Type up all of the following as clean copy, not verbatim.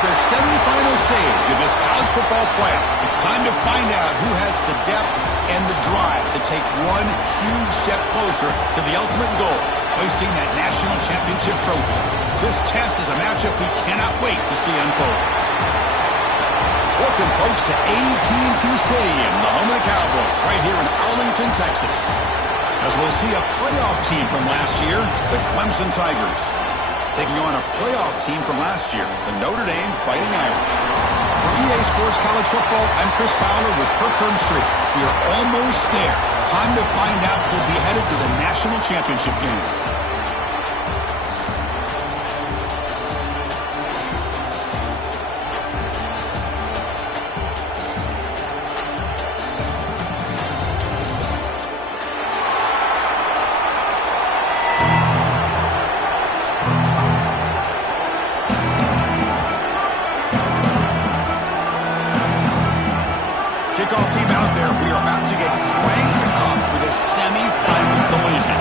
The semifinal stage of this college football playoff. It's time to find out who has the depth and the drive to take one huge step closer to the ultimate goal, hoisting that national championship trophy. This test is a matchup we cannot wait to see unfold. Welcome, folks, to AT&T Stadium, the home of the Cowboys, right here in Arlington, Texas. As we'll see a playoff team from last year, the Clemson Tigers, taking on a playoff team from last year, the Notre Dame Fighting Irish. For EA Sports College Football, I'm Chris Fowler with Kirkland Street. We are almost there. Time to find out who'll be headed to the national championship game. Kickoff team out there. We are about to get cranked up with a semi-final collision.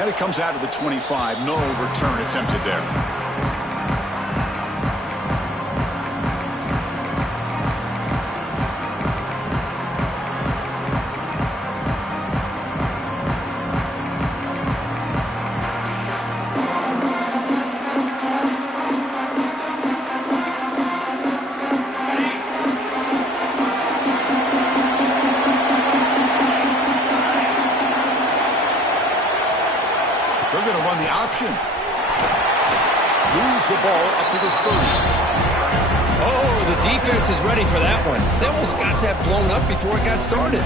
And it comes out of the 25. No return attempted there. They're going to run the option. Moves the ball up to the 30. Oh, the defense is ready for that one. They almost got that blown up before it got started.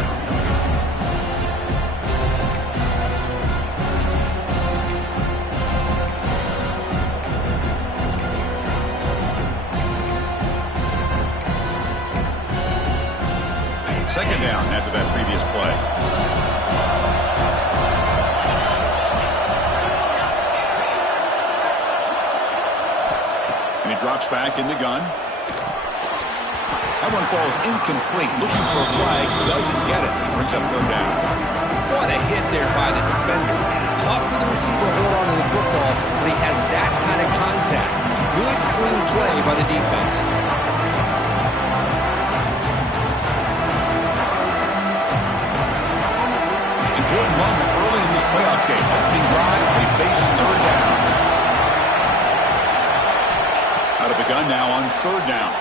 Second down after that previous play. And he drops back in the gun. That one falls incomplete. Looking for a flag. Doesn't get it. Brings up third down. What a hit there by the defender. Tough for the receiver to hold on to the football when he has that kind of contact. Good, clean play by the defense. Important moment early in this playoff game. Opening drive, they face third down. Out of the gun now on third down.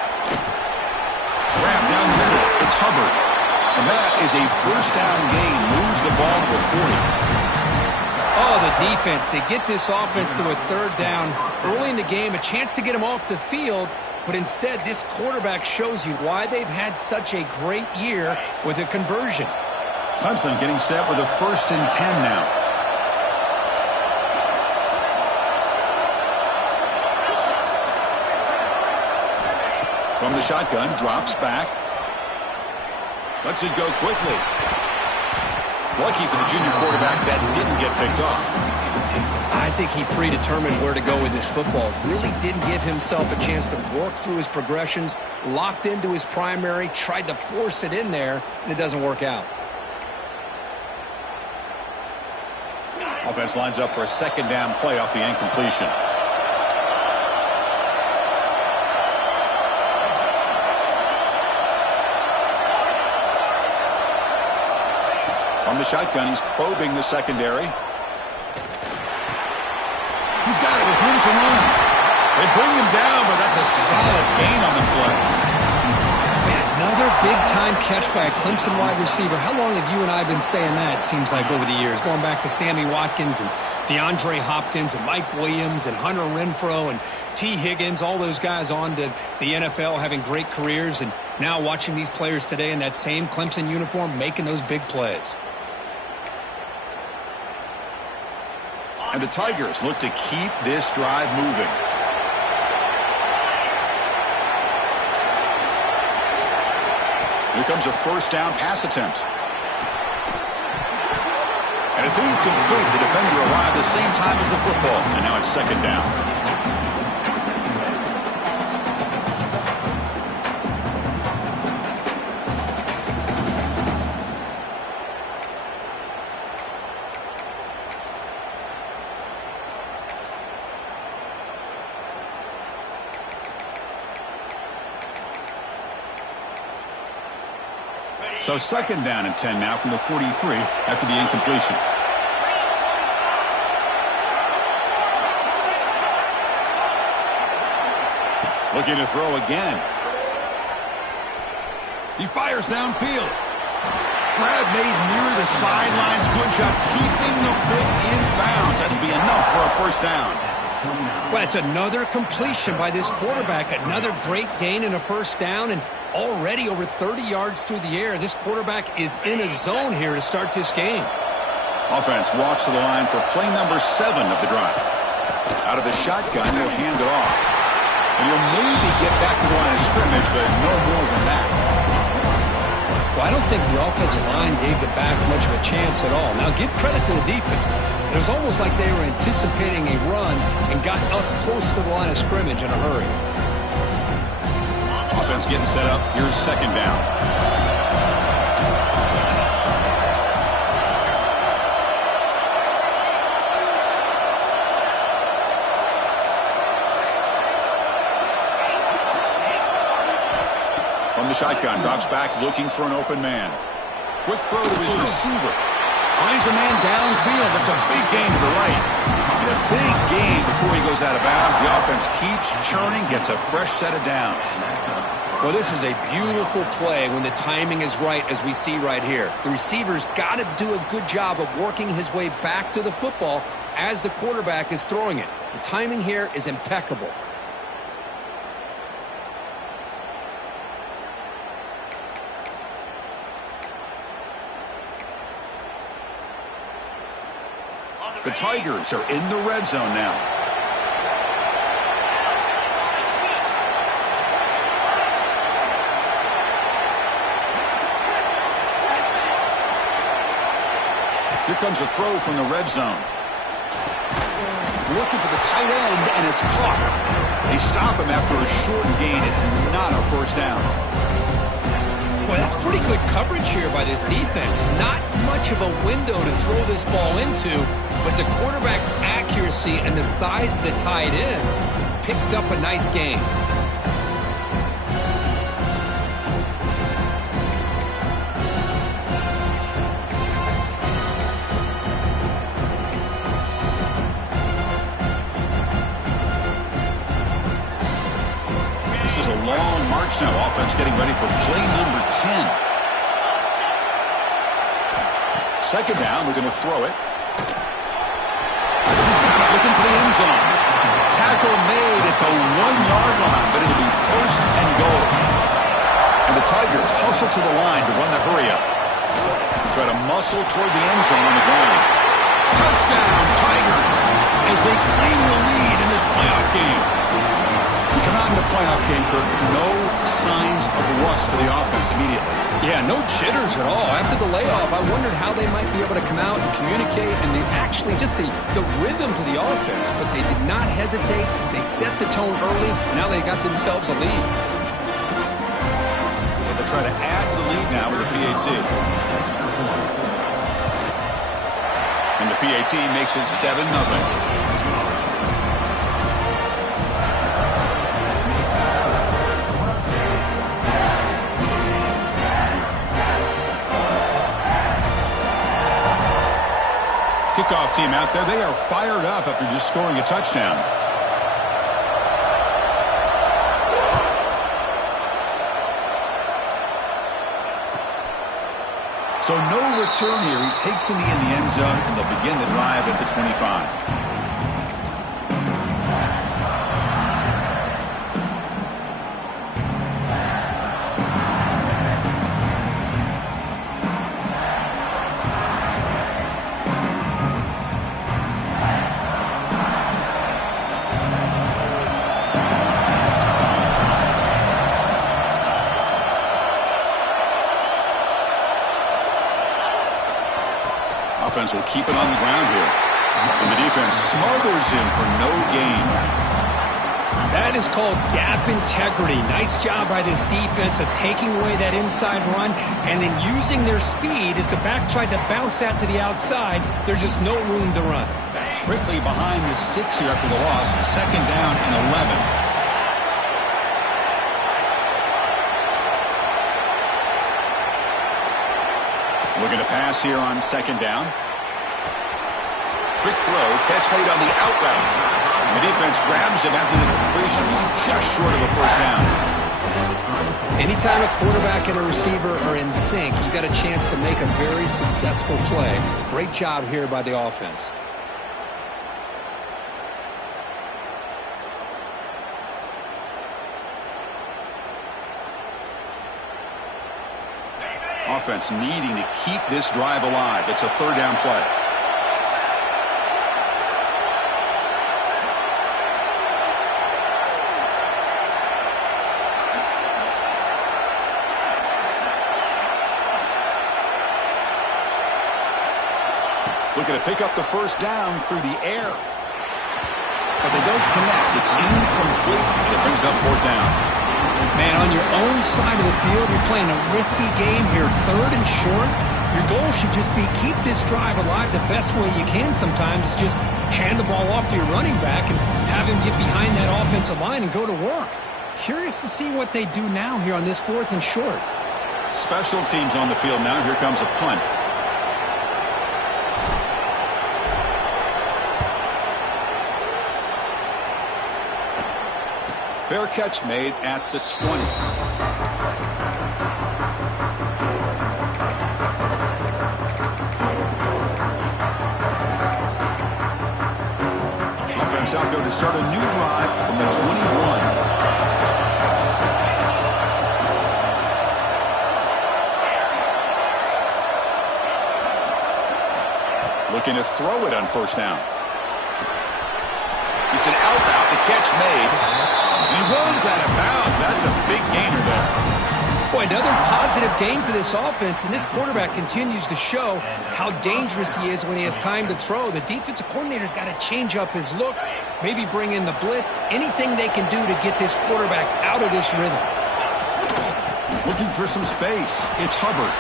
Grab down the middle. It's Hubbard. And that is a first down gain. Moves the ball to the 40. Oh, the defense. They get this offense to a third down early in the game. A chance to get them off the field. But instead, this quarterback shows you why they've had such a great year with a conversion. Clemson getting set with a 1st and 10 now. From the shotgun, drops back. Lets it go quickly. Lucky for the junior quarterback that didn't get picked off. I think he predetermined where to go with his football. Really didn't give himself a chance to work through his progressions. Locked into his primary, tried to force it in there, and it doesn't work out. Offense lines up for a second down play off the incompletion. From the shotgun, he's probing the secondary. He's got it with room to run. They bring him down, but that's a solid gain on the play. Man, Another big-time catch by a Clemson wide receiver. How long have you and I been saying that, it seems like, over the years? Going back to Sammy Watkins and DeAndre Hopkins and Mike Williams and Hunter Renfrow and T. Higgins, all those guys on to the NFL having great careers, and now watching these players today in that same Clemson uniform making those big plays. And the Tigers look to keep this drive moving. Here comes a first down pass attempt. And it's incomplete. The defender arrived the same time as the football. And now it's second down. So second down and 10 now from the 43 after the incompletion. Looking to throw again. He fires downfield. Grab made near the sidelines. Good job keeping the foot in bounds. That'll be enough for a first down. Well, it's another completion by this quarterback. Another great gain and a first down, and already over 30 yards through the air. This quarterback is in a zone here to start this game. Offense walks to the line for play number 7 of the drive. Out of the shotgun, he'll hand it off. And he'll maybe get back to the line of scrimmage, but no more than that. Well, I don't think the offensive line gave the back much of a chance at all. Now, give credit to the defense. It was almost like they were anticipating a run and got up close to the line of scrimmage in a hurry. Offense getting set up. Here's second down. From the shotgun, drops back looking for an open man. Quick throw to his receiver. Finds a man downfield. That's a big gain to the right. And a big gain before he goes out of bounds. The offense keeps churning, gets a fresh set of downs. Well, this is a beautiful play when the timing is right, as we see right here. The receiver's got to do a good job of working his way back to the football as the quarterback is throwing it. The timing here is impeccable. The Tigers are in the red zone now. Here comes a throw from the red zone. Looking for the tight end, and it's caught. They stop him after a short gain. It's not a first down. Boy, that's pretty good coverage here by this defense. Not much of a window to throw this ball into, but the quarterback's accuracy and the size of the tight end picks up a nice gain. This is a long march now. Offense getting ready for play number 10. Second down, we're going to throw it. Looking for the end zone. Tackle made at the 1-yard line, but it'll be first and goal. And the Tigers hustle to the line to run the hurry-up. Try to muscle toward the end zone on the ground. Touchdown, Tigers, as they claim the lead in this playoff game. We come out in the playoff game, Kirk, no signs of rust for the offense immediately. Yeah, no jitters at all. After the layoff, I wondered how they might be able to come out and communicate and actually just the rhythm to the offense, but they did not hesitate. They set the tone early. Now they got themselves a lead. So they try to add to the lead now with the PAT. And the PAT makes it 7-0. Kickoff team out there. They are fired up after just scoring a touchdown. So no return here. He takes in the end zone, and they'll begin the drive at the 25. Offense will keep it on the ground here. And the defense smothers him for no gain. That is called gap integrity. Nice job by this defense of taking away that inside run and then using their speed as the back tried to bounce that to the outside. There's just no room to run. Quickly behind the sticks here after the loss. Second down and 11. Looking to pass here on second down. Quick throw, catch made on the out route. The defense grabs him after the completion. He's just short of a first down. Anytime a quarterback and a receiver are in sync, you got a chance to make a very successful play. Great job here by the offense. Offense needing to keep this drive alive. It's a third down play. Looking to pick up the first down through the air. But they don't connect. It's incomplete. And it brings up fourth down. Man, on your own side of the field, you're playing a risky game here. Third and short. Your goal should just be keep this drive alive the best way you can sometimes. Is just hand the ball off to your running back and have him get behind that offensive line and go to work. Curious to see what they do now here on this fourth and short. Special teams on the field now. Here comes a punt. Fair catch made at the 20. Offense out there to start a new drive from the 21. Looking to throw it on first down. It's an out route. The catch made. And he rolls out of bounds. That's a big gainer there. Boy, another positive game for this offense, and this quarterback continues to show how dangerous he is when he has time to throw. The defensive coordinator's got to change up his looks, maybe bring in the blitz, anything they can do to get this quarterback out of this rhythm. Looking for some space. It's Hubbard.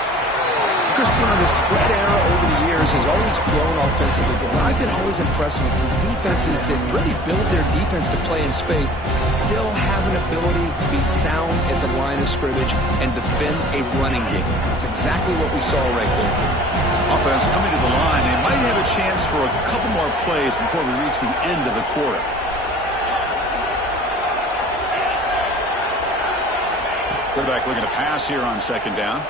Christian, the spread era over the years has always grown offensively, but what I've been always impressed with defenses that really build their defense to play in space still have an ability to be sound at the line of scrimmage and defend a running game. It's exactly what we saw right there. Offense coming to the line. They might have a chance for a couple more plays before we reach the end of the quarter. Quarterback looking to pass here on second down.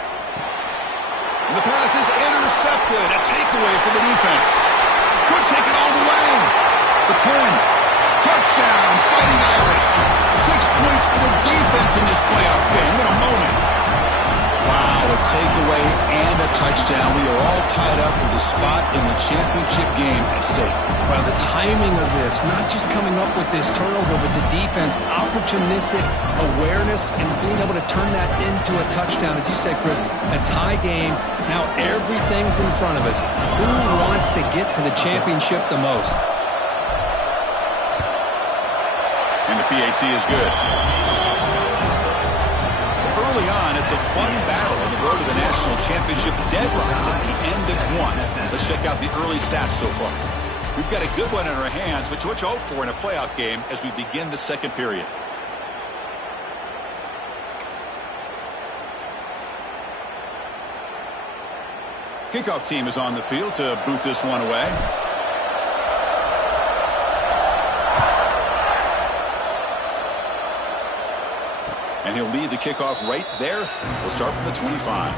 And the pass is intercepted. A takeaway for the defense. Could take it all the way. The 10. Touchdown, Fighting Irish. 6 points for the defense in this playoff game. What a moment. Wow, a takeaway and a touchdown. We are all tied up with a spot in the championship game at stake. Well, the timing of this, not just coming up with this turnover, but the defense, opportunistic awareness, and being able to turn that into a touchdown. As you said, Chris, a tie game. Now everything's in front of us. Who wants to get to the championship the most? And the PAT is good. Early on, it's a fun battle on the road to the national championship. Dead right at the end of one. Let's check out the early stats so far. We've got a good one in our hands, which what you hope for in a playoff game as we begin the second period. Kickoff team is on the field to boot this one away. And he'll lead the kickoff right there. We'll start from the 25.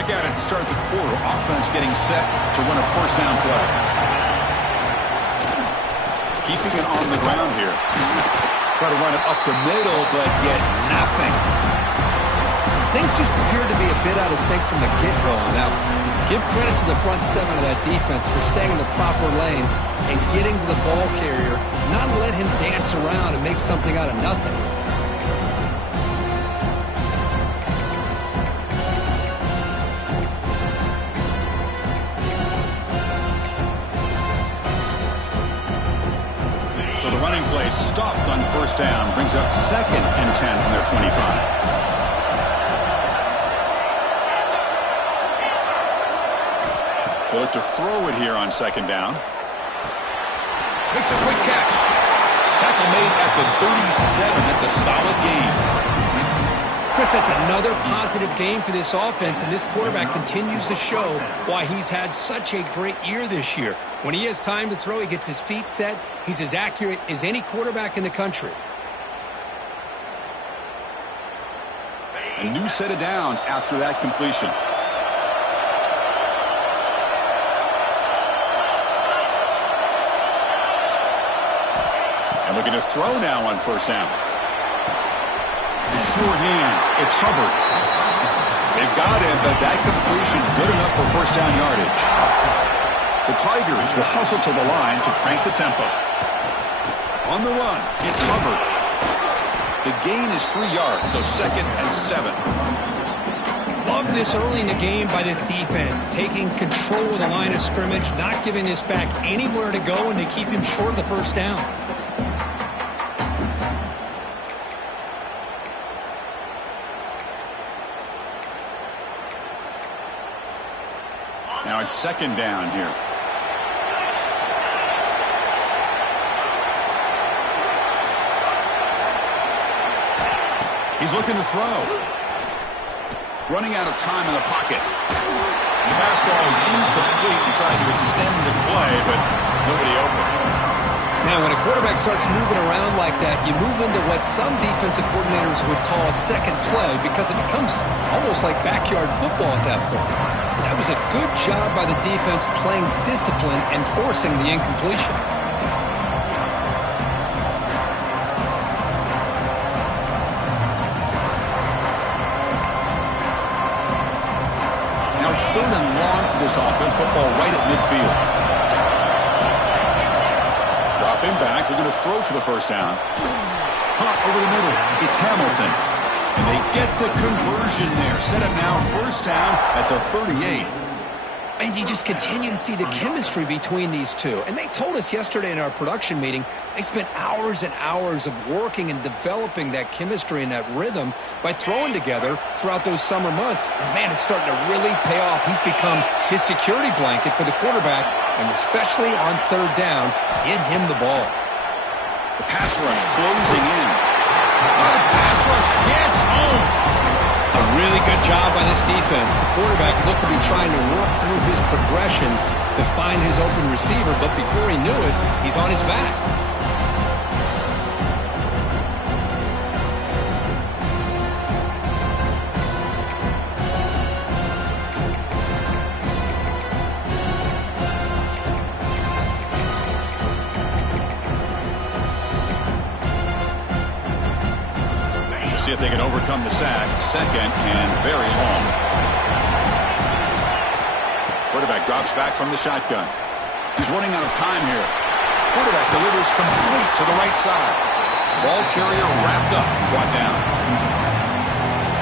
Back at it to start the quarter. Offense getting set to run a first down play. Keeping it on the ground here. Try to run it up the middle, but get nothing. Things just appeared to be a bit out of sync from the get-go. Now, give credit to the front seven of that defense for staying in the proper lanes and getting to the ball carrier, not let him dance around and make something out of nothing. So the running play stopped on first down, brings up 2nd and 10 from their 25. They look to throw it here on 2nd down. Makes a quick catch. Tackle made at the 37. That's a solid gain. Chris, that's another positive game for this offense, and this quarterback continues to show why he's had such a great year this year. When he has time to throw, he gets his feet set. He's as accurate as any quarterback in the country. A new set of downs after that completion. And looking to throw now on first down. The sure hands. It's Hubbard. They've got him, but that completion good enough for first down yardage. The Tigers will hustle to the line to crank the tempo. On the run, it's Hubbard. The gain is 3 yards, so 2nd and 7. Love this early in the game by this defense, taking control of the line of scrimmage, not giving this back anywhere to go, and to keep him short of the first down. Now it's 2nd down here. He's looking to throw. Running out of time in the pocket. The pass ball is incomplete and trying to extend the play, but nobody open. Now, when a quarterback starts moving around like that, you move into what some defensive coordinators would call a second play because it becomes almost like backyard football at that point. But that was a good job by the defense playing discipline and forcing the incompletion. Now it's 3rd and long for this offense. Football right at midfield. Dropping back. They're going to throw for the first down. Caught over the middle. It's Hamilton. And they get the conversion there. Set up now first down at the 38. And you just continue to see the chemistry between these two. And they told us yesterday in our production meeting, they spent hours and hours of working and developing that chemistry and that rhythm by throwing together throughout those summer months. And, man, it's starting to really pay off. He's become his security blanket for the quarterback, and especially on 3rd down, get him the ball. The pass rush closing in. The pass rush gets home. A really good job by this defense. The quarterback looked to be trying to work through his progressions to find his open receiver, but before he knew it, he's on his back. See if they can overcome the sack. 2nd and very long. Quarterback drops back from the shotgun. He's running out of time here. Quarterback delivers complete to the right side. Ball carrier wrapped up, brought down.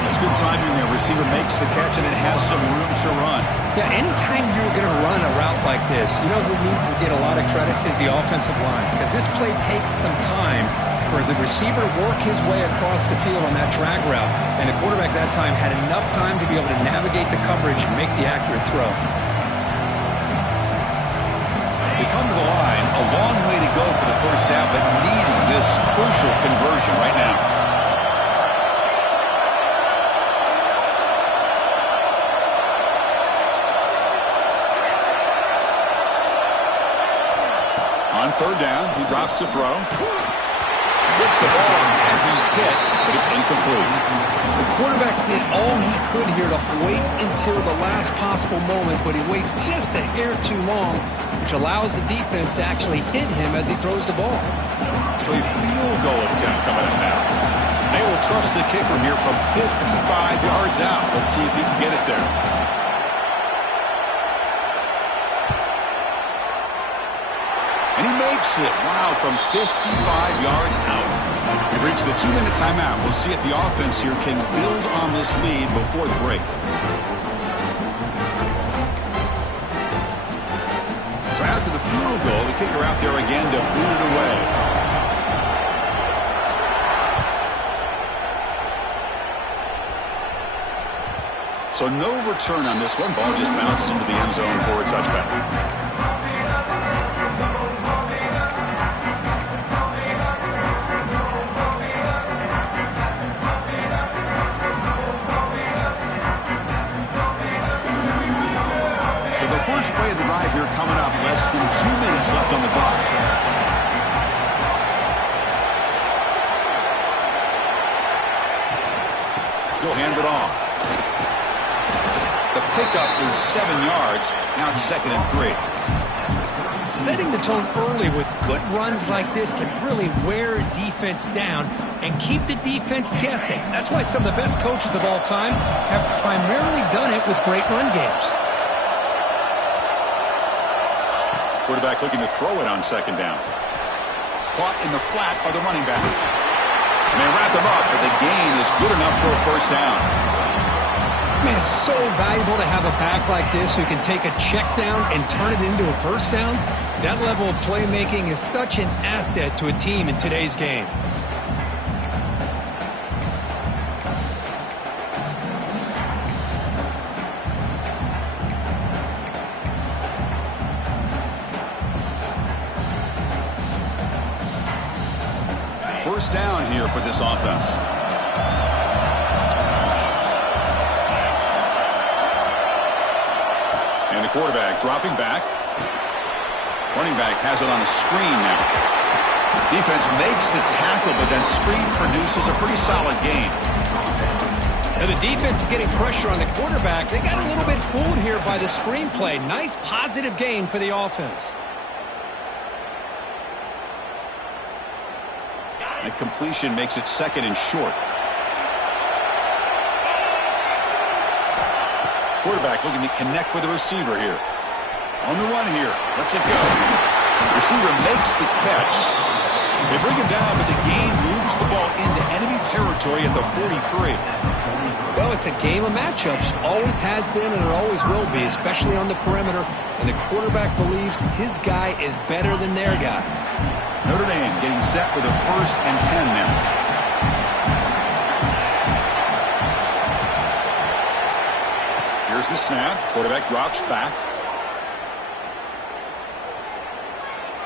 That's good timing there. Receiver makes the catch and then has some room to run. Yeah, anytime you're going to run a route like this, you know who needs to get a lot of credit is the offensive line. Because this play takes some time for the receiver to work his way across the field on that drag route. And the quarterback that time had enough time to be able to navigate the coverage and make the accurate throw. They come to the line, a long way to go for the first down, but needing this crucial conversion right now. On 3rd down, he drops to throw. Gets the ball as he's hit, but it's incomplete. The quarterback did all he could here to wait until the last possible moment, but he waits just a hair too long, which allows the defense to actually hit him as he throws the ball. So a field goal attempt coming up now. They will trust the kicker here from 55 yards out. Let's see if he can get it there. And he makes it. Wow, from 55 yards out. We've reached the 2-minute timeout. We'll see if the offense here can build on this lead before the break. So after the field goal, the kicker out there again to boot it away. So no return on this one. Ball just bounces into the end zone for a touchback. So the first play of the drive here coming up. Less than 2 minutes left on the clock. He'll hand it off. The pickup is 7 yards. Now it's 2nd and 3. Setting the tone early with good runs like this can really wear a defense down and keep the defense guessing. That's why some of the best coaches of all time have primarily done it with great run games. Quarterback looking to throw it on 2nd down. Caught in the flat by the running back. And they wrap him up, but the gain is good enough for a 1st down. Man, it's so valuable to have a back like this who can take a check down and turn it into a 1st down. That level of playmaking is such an asset to a team in today's game. First down here for this offense. And the quarterback dropping back. Running back has it on a screen now. Defense makes the tackle, but that screen produces a pretty solid gain. Now the defense is getting pressure on the quarterback. They got a little bit fooled here by the screenplay. Nice positive gain for the offense. That completion makes it 2nd and short. Quarterback looking to connect with the receiver here. On the run here. Lets it go. Receiver makes the catch. They bring him down, but the gain moves the ball into enemy territory at the 43. Well, it's a game of matchups. Always has been and it always will be, especially on the perimeter. And the quarterback believes his guy is better than their guy. Notre Dame getting set with a 1st and 10 now. Here's the snap. Quarterback drops back.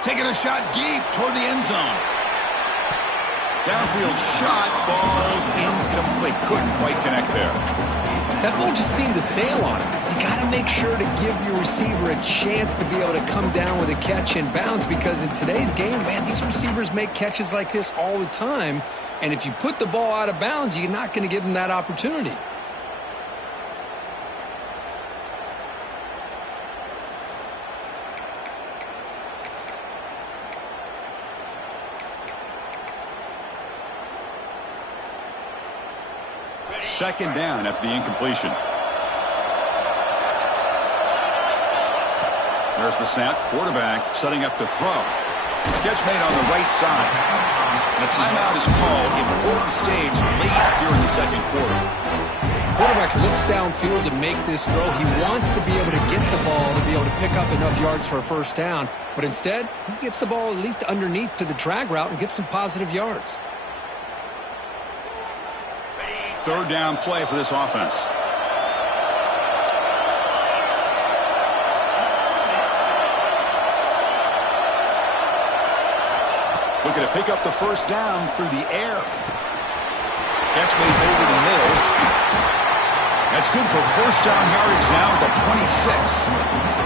Taking a shot deep toward the end zone. Downfield shot falls incomplete. Couldn't quite connect there. That ball just seemed to sail on him. You got to make sure to give your receiver a chance to be able to come down with a catch and bounce, because in today's game, man, these receivers make catches like this all the time. And if you put the ball out of bounds, you're not going to give them that opportunity. Second down after the incompletion. There's the snap. Quarterback setting up to throw. Catch made on the right side. And a timeout is called. Important stage late here in the 2nd quarter. Quarterback looks downfield to make this throw. He wants to be able to get the ball to be able to pick up enough yards for a 1st down. But instead, he gets the ball at least underneath to the drag route and gets some positive yards. 3rd down play for this offense. Looking to pick up the 1st down through the air. Catch made over the middle. That's good for 1st down yardage now at the 26.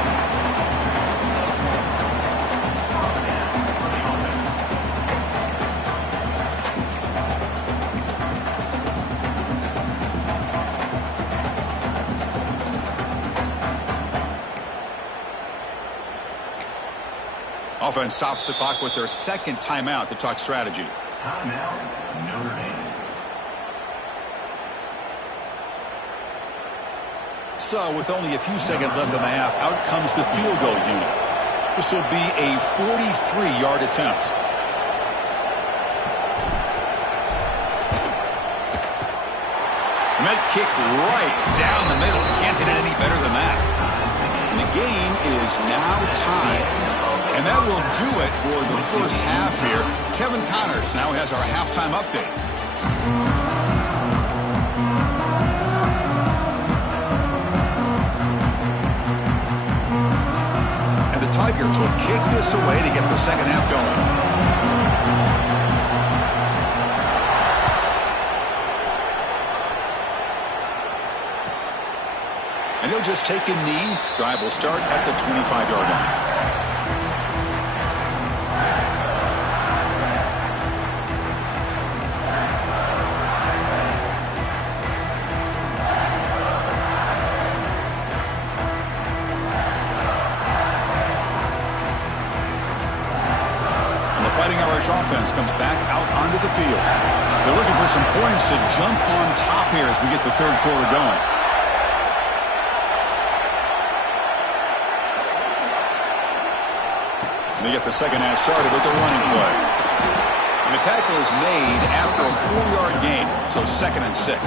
Offense stops the clock with their second timeout to talk strategy. Timeout, Notre Dame. So with only a few seconds left in the half, out comes the field goal unit. This will be a 43-yard attempt. And that kick right down the middle. Can't hit it any better than that. And the game is now tied. And that will do it for the first half here. Kevin Connors now has our halftime update. And the Tigers will kick this away to get the second half going. And he'll just take a knee. Drive will start at the 25-yard line. And the Fighting Irish offense comes back out onto the field. They're looking for some points to jump on top here as we get the third quarter going. They get the second half started with the running play. And the tackle is made after a 4-yard gain, so 2nd and 6.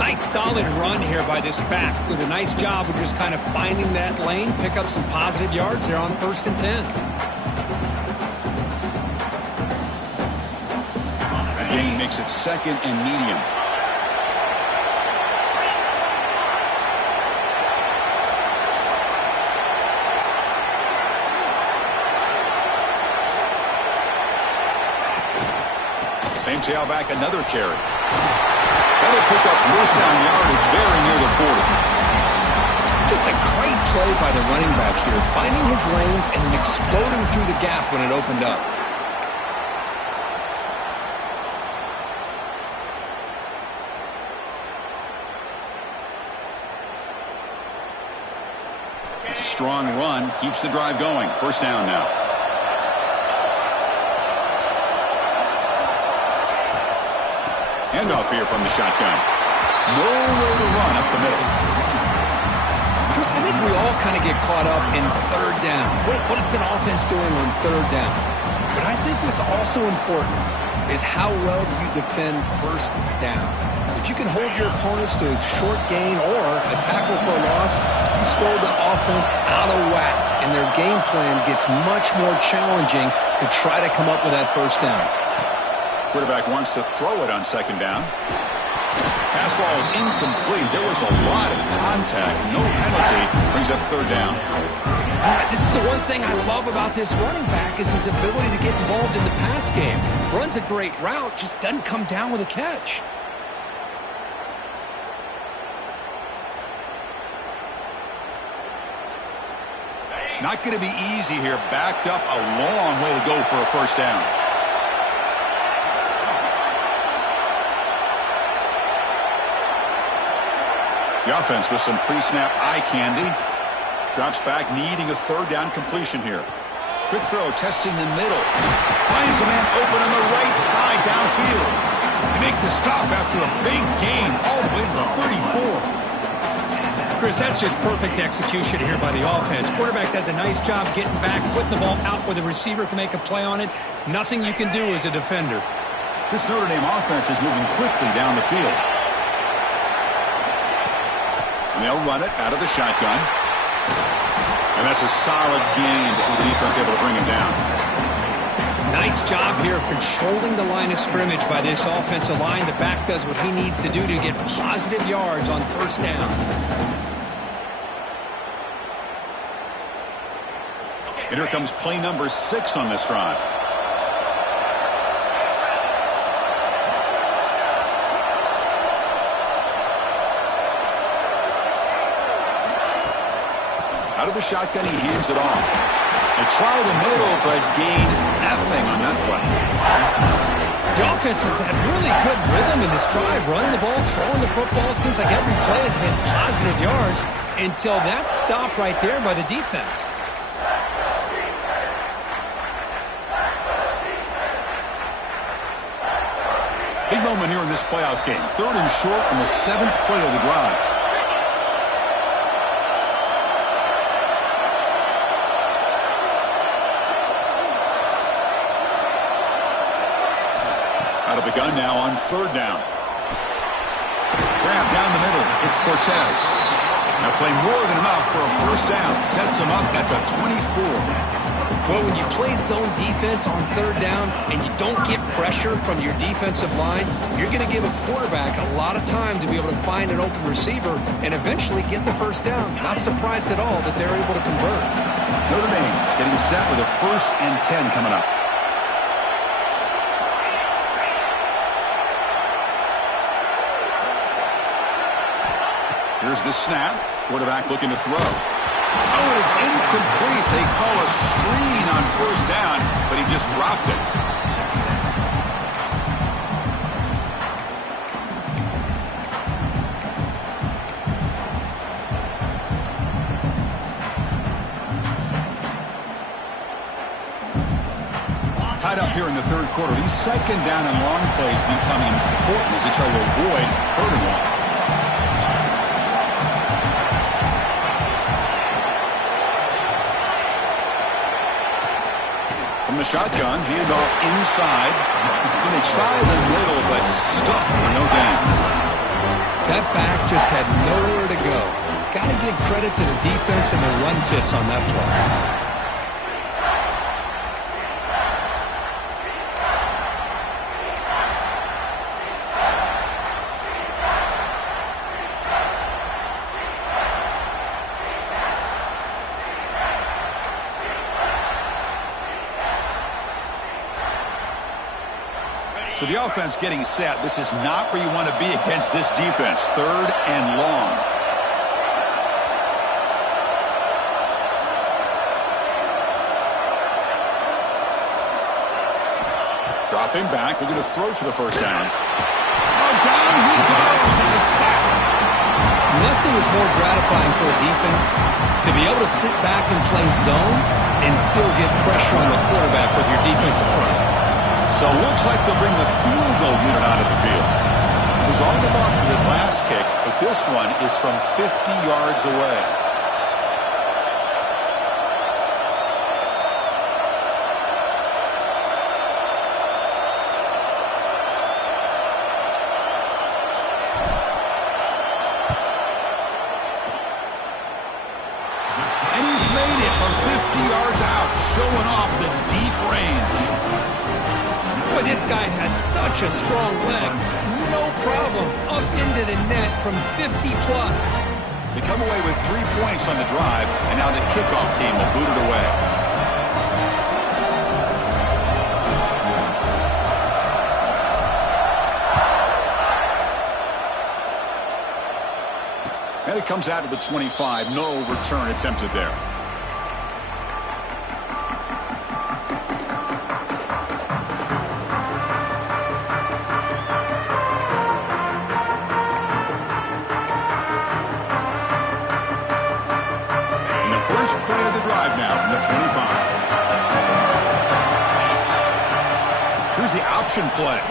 Nice solid run here by this back. Did a nice job of just kind of finding that lane, pick up some positive yards there on 1st and 10. That gain makes it 2nd and medium. Same tailback, another carry. That'll pick up first down yardage very near the 40. Just a great play by the running back here, finding his lanes and then exploding through the gap when it opened up. It's a strong run, keeps the drive going. First down now. Handoff here from the shotgun. Nowhere to run up the middle. Chris, I think we all kind of get caught up in third down. What is an offense doing on third down? But I think what's also important is how well do you defend first down. If you can hold your opponents to a short gain or a tackle for a loss, you throw the offense out of whack, and their game plan gets much more challenging to try to come up with that first down. Quarterback wants to throw it on 2nd down. Pass ball is incomplete. There was a lot of contact. No penalty. Brings up 3rd down. This is the one thing I love about this running back is his ability to get involved in the pass game. Runs a great route, just doesn't come down with a catch. Not going to be easy here. Backed up a long way to go for a first down. The offense with some pre-snap eye candy. Drops back, needing a 3rd down completion here. Quick throw, testing the middle. Finds a man open on the right side downfield. They make the stop after a big gain all the way to the 34. Chris, that's just perfect execution here by the offense. Quarterback does a nice job getting back, putting the ball out where the receiver can make a play on it. Nothing you can do as a defender. This Notre Dame offense is moving quickly down the field. And they'll run it out of the shotgun. And that's a solid gain before the defense able to bring him down. Nice job here of controlling the line of scrimmage by this offensive line. The back does what he needs to do to get positive yards on first down. And here comes play number 6 on this drive. Out of the shotgun, he hands it off. They try the middle, but gain nothing on that play. The offense has had really good rhythm in this drive, running the ball, throwing the football. Seems like every play has been positive yards until that stop right there by the defense. Big moment here in this playoff game. 3rd and short on the 7th play of the drive. Out of the gun now on 3rd down. Grab down the middle. It's Cortez. Now play more than enough for a 1st down. Sets him up at the 24. Well, when you play zone defense on 3rd down and you don't get pressure from your defensive line, you're going to give a quarterback a lot of time to be able to find an open receiver and eventually get the 1st down. Not surprised at all that they're able to convert. Notre Dame getting set with a 1st and 10 coming up. Here's the snap. Quarterback looking to throw. Oh, it is incomplete. They call a screen on 1st down, but he just dropped it. Tied up here in the 3rd quarter. These 2nd down and long plays become important as they try to avoid 3rd and long. From the shotgun, handoff inside. And they try the middle, but stuck for no gain. That back just had nowhere to go. Got to give credit to the defense and their run fits on that play. So the offense getting set. This is not where you want to be against this defense. 3rd and long. Dropping back. Looking to throw for the 1st down. Oh, down he goes. It's a sack. Nothing is more gratifying for a defense to be able to sit back and play zone and still get pressure on the quarterback with your defensive front. So it looks like they'll bring the field goal unit onto the field. He was on the mark with his last kick, but this one is from 50 yards away. And he's made it from 50 yards out, showing off the deep range. Boy, this guy has such a strong leg. No problem. Up into the net from 50 plus. They come away with 3 points on the drive, and now the kickoff team will boot it away. And it comes out of the 25. No return attempted there. First play of the drive now from the 25. Here's the option play.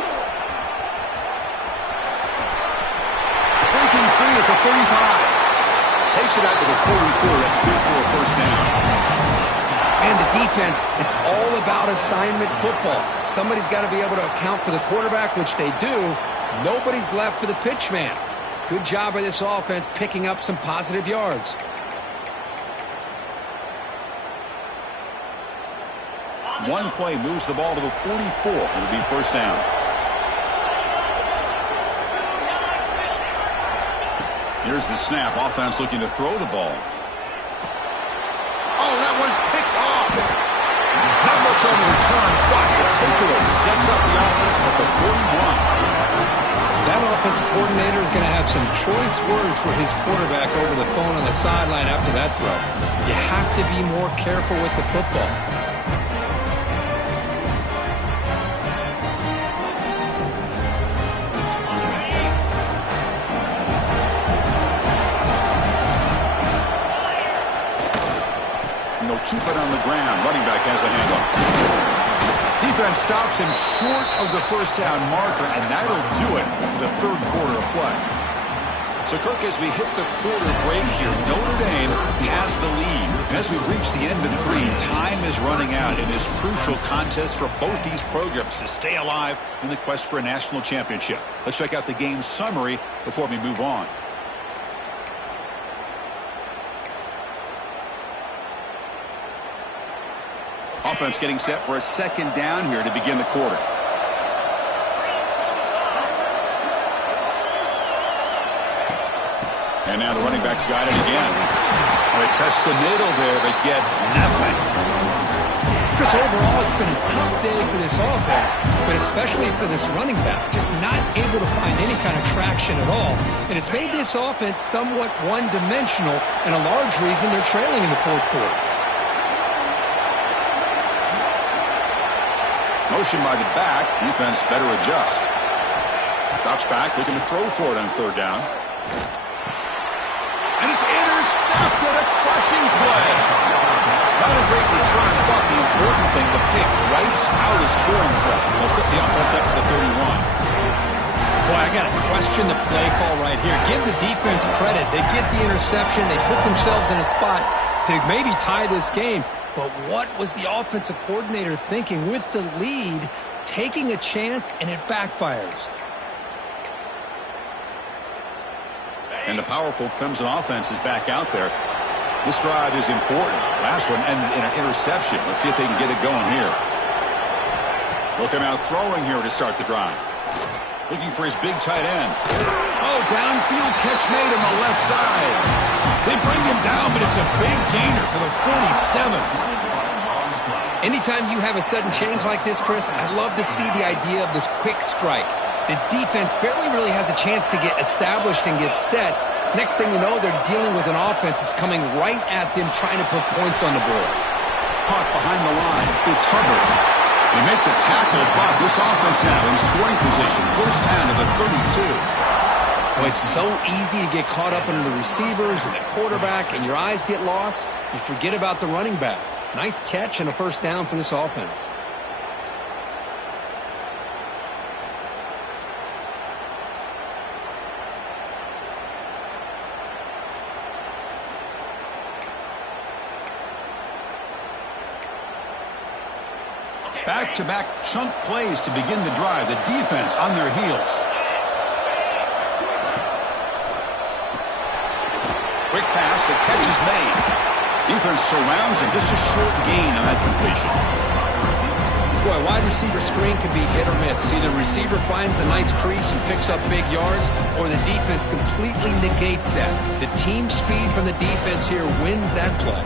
Breaking free at the 35. Takes it out to the 44. That's good for a 1st down. And the defense, it's all about assignment football. Somebody's got to be able to account for the quarterback, which they do. Nobody's left for the pitch man. Good job by this offense picking up some positive yards. One play moves the ball to the 44. It'll be 1st down. Here's the snap. Offense looking to throw the ball. Oh, that one's picked off. Not much on the return, but the takeaway sets up the offense at the 41. That offensive coordinator is going to have some choice words for his quarterback over the phone on the sideline after that throw. You have to be more careful with the football. Keep it on the ground. Running back has the handoff. Defense stops him short of the first down marker, and that'll do it for the third quarter of play. So, Kirk, as we hit the quarter break here, Notre Dame has the lead. As we reach the end of 3, time is running out in this crucial contest for both these programs to stay alive in the quest for a national championship. Let's check out the game summary before we move on. Offense getting set for a second down here to begin the quarter. And now the running back's got it again. They test the middle there, but get nothing. Chris, overall, it's been a tough day for this offense, but especially for this running back. Just not able to find any kind of traction at all. And it's made this offense somewhat one-dimensional, and a large reason they're trailing in the fourth quarter. Motion by the back. Defense better adjust. Drops back, looking to throw for it on third down. And it's intercepted, a crushing play. Not a great return, but the important thing, the pick wipes out a scoring threat. They'll set the offense up at the 31. Boy, I got to question the play call right here. Give the defense credit. They get the interception. They put themselves in a spot to maybe tie this game. But what was the offensive coordinator thinking with the lead, taking a chance, and it backfires? And the powerful Clemson offense is back out there. This drive is important. Last one ended in an interception. Let's see if they can get it going here. Looking out throwing here to start the drive. Looking for his big tight end. Oh, downfield catch made on the left side. They bring him down, but it's a big gainer for the 47. Anytime you have a sudden change like this, Chris, I love to see the idea of this quick strike. The defense barely really has a chance to get established and get set. Next thing you know, they're dealing with an offense that's coming right at them, trying to put points on the board. Caught behind the line. It's Hubbard. They make the tackle, but this offense now in scoring position. First down to the 32. Well, it's so easy to get caught up under the receivers and the quarterback, and your eyes get lost. You forget about the running back. Nice catch and a first down for this offense. Back-to-back chunk plays to begin the drive. The defense on their heels. Quick pass, the catch is made. Defense surrounds him, just a short gain on that completion. Boy, wide receiver screen can be hit or miss. Either receiver finds a nice crease and picks up big yards, or the defense completely negates that. The team speed from the defense here wins that play.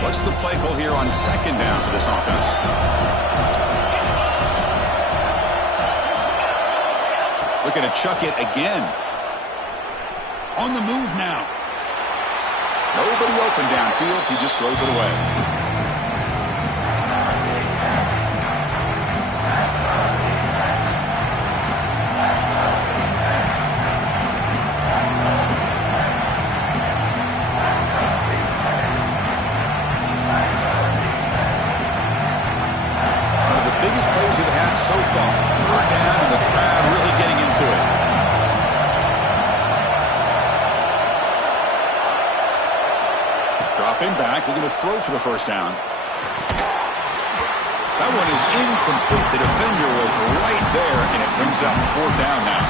What's the play call here on second down for this offense? Looking to chuck it again. On the move now. Nobody open downfield. He just throws it away. So far, third down, and the crowd really getting into it. Dropping back, looking to throw for the first down. That one is incomplete. The defender was right there, and it brings up fourth down now.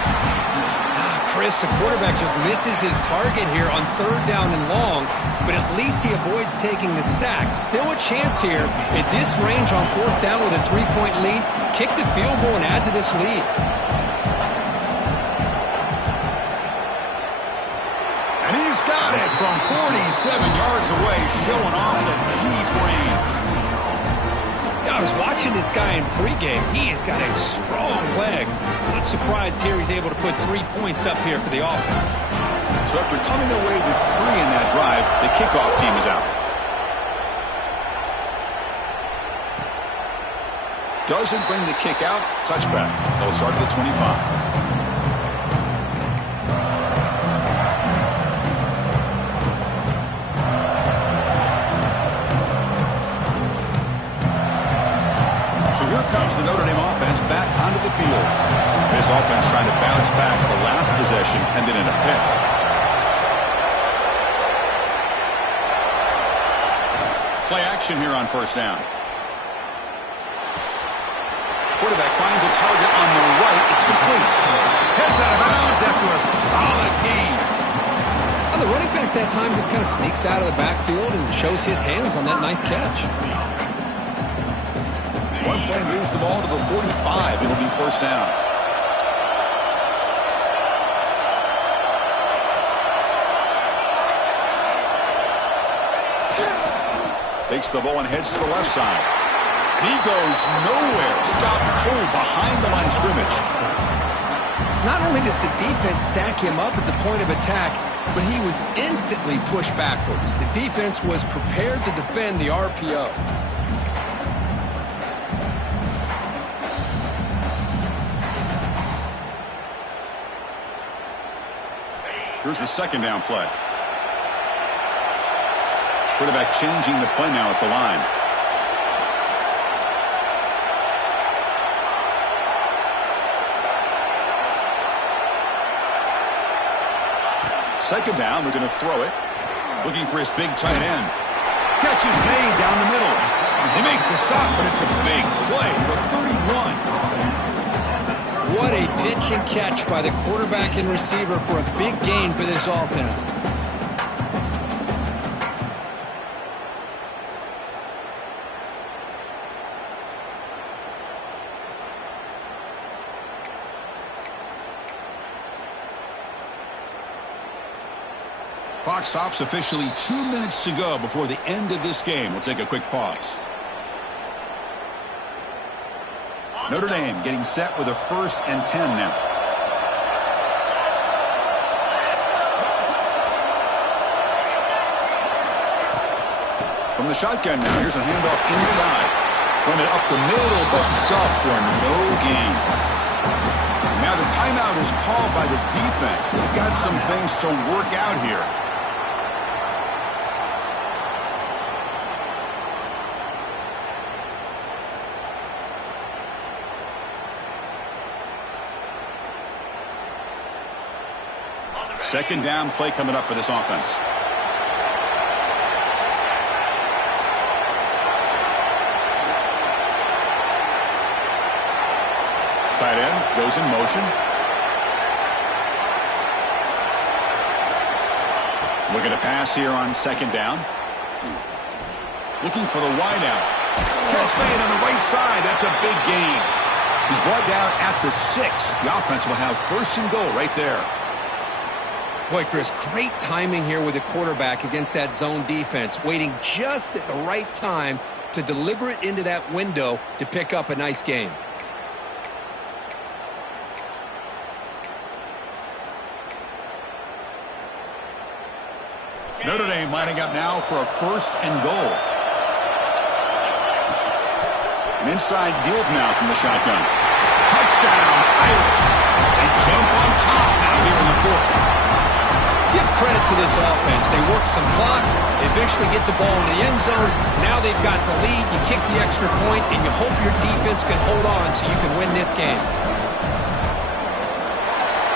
Chris, the quarterback just misses his target here on third down and long, but at least he avoids taking the sack. Still a chance here at this range on fourth down with a 3-point lead. Kick the field goal and add to this lead. And he's got it from 47 yards away, showing off the deep range. I was watching this guy in pregame. He has got a strong leg. Not surprised here he's able to put 3 points up here for the offense. So after coming away with 3 in that drive, the kickoff team is out. Doesn't bring the kick out. Touchback. They'll start at the 25. comes the Notre Dame offense back onto the field. This offense trying to bounce back the last possession and then in a pick. Play action here on first down. Quarterback finds a target on the right. It's complete. Heads out of bounds after a solid gain. Well, the running back that time just kind of sneaks out of the backfield and shows his hands on that nice catch. One play moves the ball to the 45. It'll be first down. Takes the ball and heads to the left side. And he goes nowhere. Stopped cold behind the line of scrimmage. Not only does the defense stack him up at the point of attack, but he was instantly pushed backwards. The defense was prepared to defend the RPO. Here's the second down play. Quarterback changing the play now at the line. Second down, we're going to throw it. Looking for his big tight end. Catch is made down the middle. They make the stop, but it's a big play for 31. What a pitch and catch by the quarterback and receiver for a big gain for this offense. Clock stops officially 2 minutes to go before the end of this game. We'll take a quick pause. Notre Dame getting set with a 1st and 10 now. From the shotgun now, here's a handoff inside. Run it up the middle, but stuffed for no gain. Now the timeout is called by the defense. They've got some things to work out here. Second down play coming up for this offense. Tight end goes in motion. Looking to pass here on second down. Looking for the wideout. Catch made on the right side. That's a big gain. He's brought down at the 6. The offense will have 1st and goal right there. Boy, Chris, great timing here with the quarterback against that zone defense, waiting just at the right time to deliver it into that window to pick up a nice gain. Notre Dame lining up now for a 1st and goal. An inside deal now from the shotgun. Touchdown, Irish. They jump on top now here in the 4th. Give credit to this offense. They work some clock, they eventually get the ball in the end zone. Now they've got the lead. You kick the extra point, and you hope your defense can hold on so you can win this game.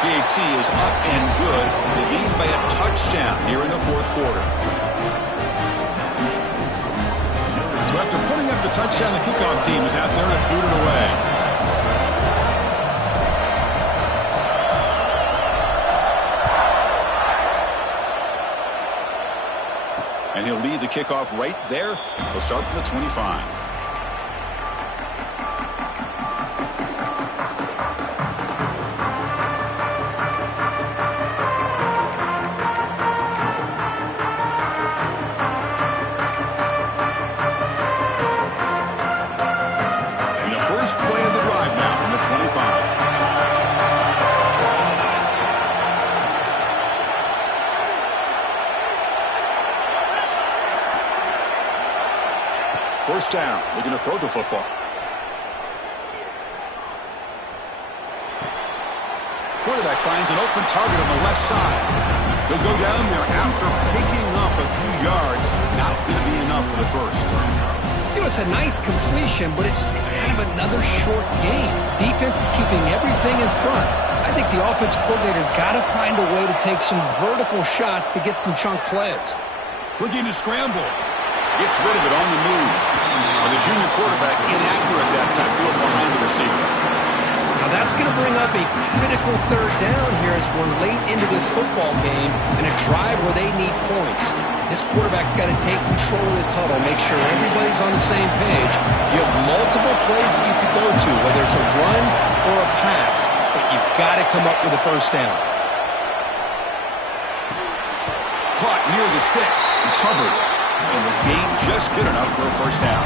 PAT is up and good. They lead by a touchdown here in the 4th quarter. So after putting up the touchdown, the kickoff team is out there to boot it away. And he'll lead the kickoff right there. He'll start from the 25. And the first play of the drive now from the 25. First down. We're going to throw the football. Quarterback finds an open target on the left side. He'll go down there after picking up a few yards. Not going to be enough for the first. It's a nice completion, but it's kind of another short game. Defense is keeping everything in front. I think the offense coordinator's got to find a way to take some vertical shots to get some chunk plays. Looking to scramble. Gets rid of it on the move. And the junior quarterback inaccurate that time, threw it behind the receiver. Now that's going to bring up a critical third down here as we're late into this football game in a drive where they need points. This quarterback's got to take control of this huddle, make sure everybody's on the same page. You have multiple plays that you could go to, whether it's a run or a pass, but you've got to come up with a first down. Caught near the sticks. It's Hubbard. And the gain just good enough for a first down.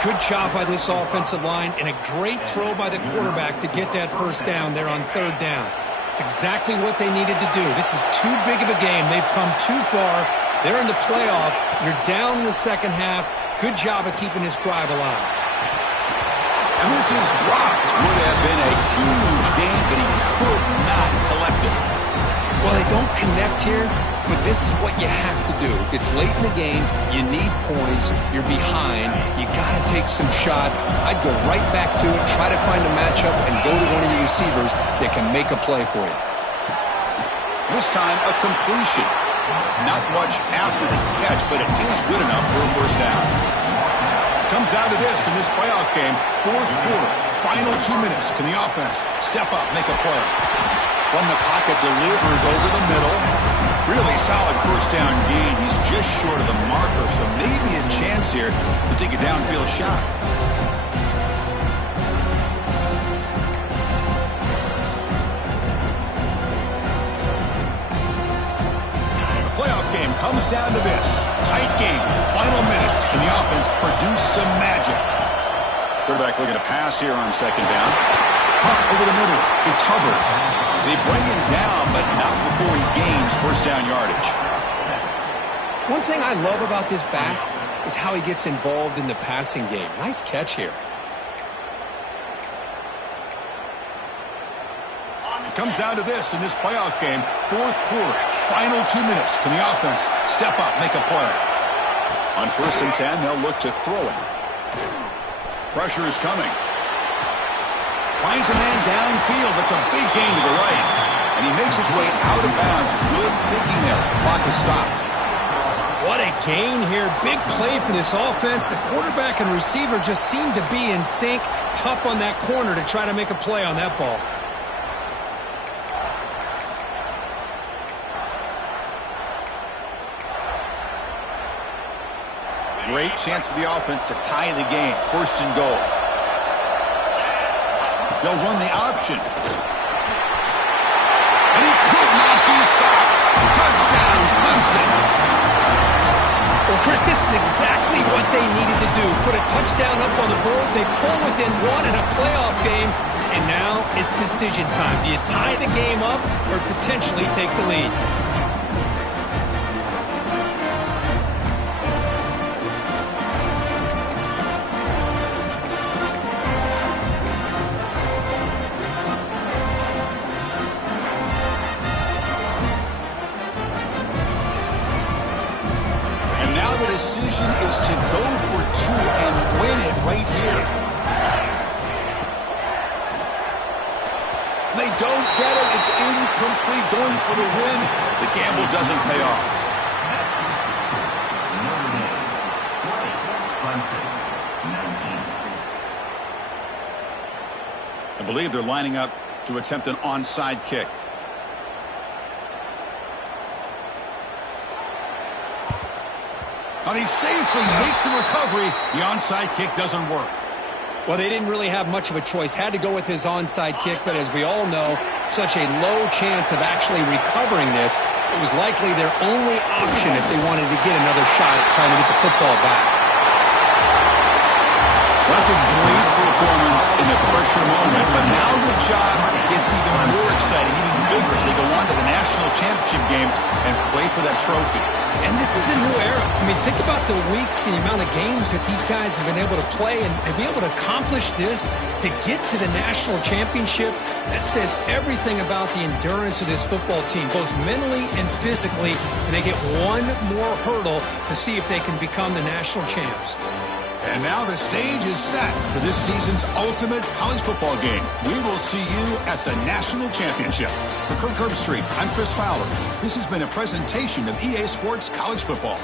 Good job by this offensive line and a great throw by the quarterback to get that first down there on third down. It's exactly what they needed to do. This is too big of a game. They've come too far. They're in the playoff. You're down in the second half. Good job of keeping this drive alive. And this is dropped. Would have been a huge gain, but he could not collect it. Well, they don't connect here, but this is what you have to do. It's late in the game. You need points. You're behind. You got to take some shots. I'd go right back to it, try to find a matchup, and go to one of your receivers that can make a play for you. This time, a completion. Not much after the catch, but it is good enough for a first down. Comes down to this in this playoff game. Fourth quarter, final 2 minutes. Can the offense step up, make a play? From the pocket, delivers over the middle. Really solid first down gain. He's just short of the marker, so maybe a chance here to take a downfield shot. The playoff game comes down to this. Tight game, final minutes. Can the offense produce some magic? Quarterback looking to pass here on second down. Over the middle, it's Hubbard. They bring him down, but not before he gains first down yardage. One thing I love about this back is how he gets involved in the passing game. Nice catch here. It comes down to this in this playoff game. Fourth quarter, final 2 minutes. Can the offense step up, make a play? On 1st and 10, they'll look to throw it. Pressure is coming. Finds a man downfield. That's a big gain to the right. And he makes his way out of bounds. Good thinking there. Clock is stopped. What a gain here. Big play for this offense. The quarterback and receiver just seem to be in sync. Tough on that corner to try to make a play on that ball. Great chance for the offense to tie the game. 1st and goal. They'll run the option. And he could not be stopped. Touchdown, Clemson. Well, Chris, this is exactly what they needed to do. Put a touchdown up on the board. They pull within one in a playoff game. And now it's decision time. Do you tie the game up or potentially take the lead? Decision is to go for 2 and win it right here. They don't get it. It's incomplete. Going for the win. The gamble doesn't pay off. I believe they're lining up to attempt an onside kick. And he safely makes the recovery. The onside kick doesn't work. Well, they didn't really have much of a choice. Had to go with his onside kick, but as we all know, such a low chance of actually recovering this. It was likely their only option if they wanted to get another shot at trying to get the football back. That's a great performance in the pressure moment, but now the job gets even more exciting, even bigger as they go on to the national championship game and play for that trophy. And this is a new era. I mean, think about the weeks and the amount of games that these guys have been able to play and be able to accomplish this to get to the national championship. That says everything about the endurance of this football team, both mentally and physically. And they get one more hurdle to see if they can become the national champs. And now the stage is set for this season's ultimate college football game. We will see you at the national championship. For Kirk Herbstreit, I'm Chris Fowler. This has been a presentation of EA Sports College Football.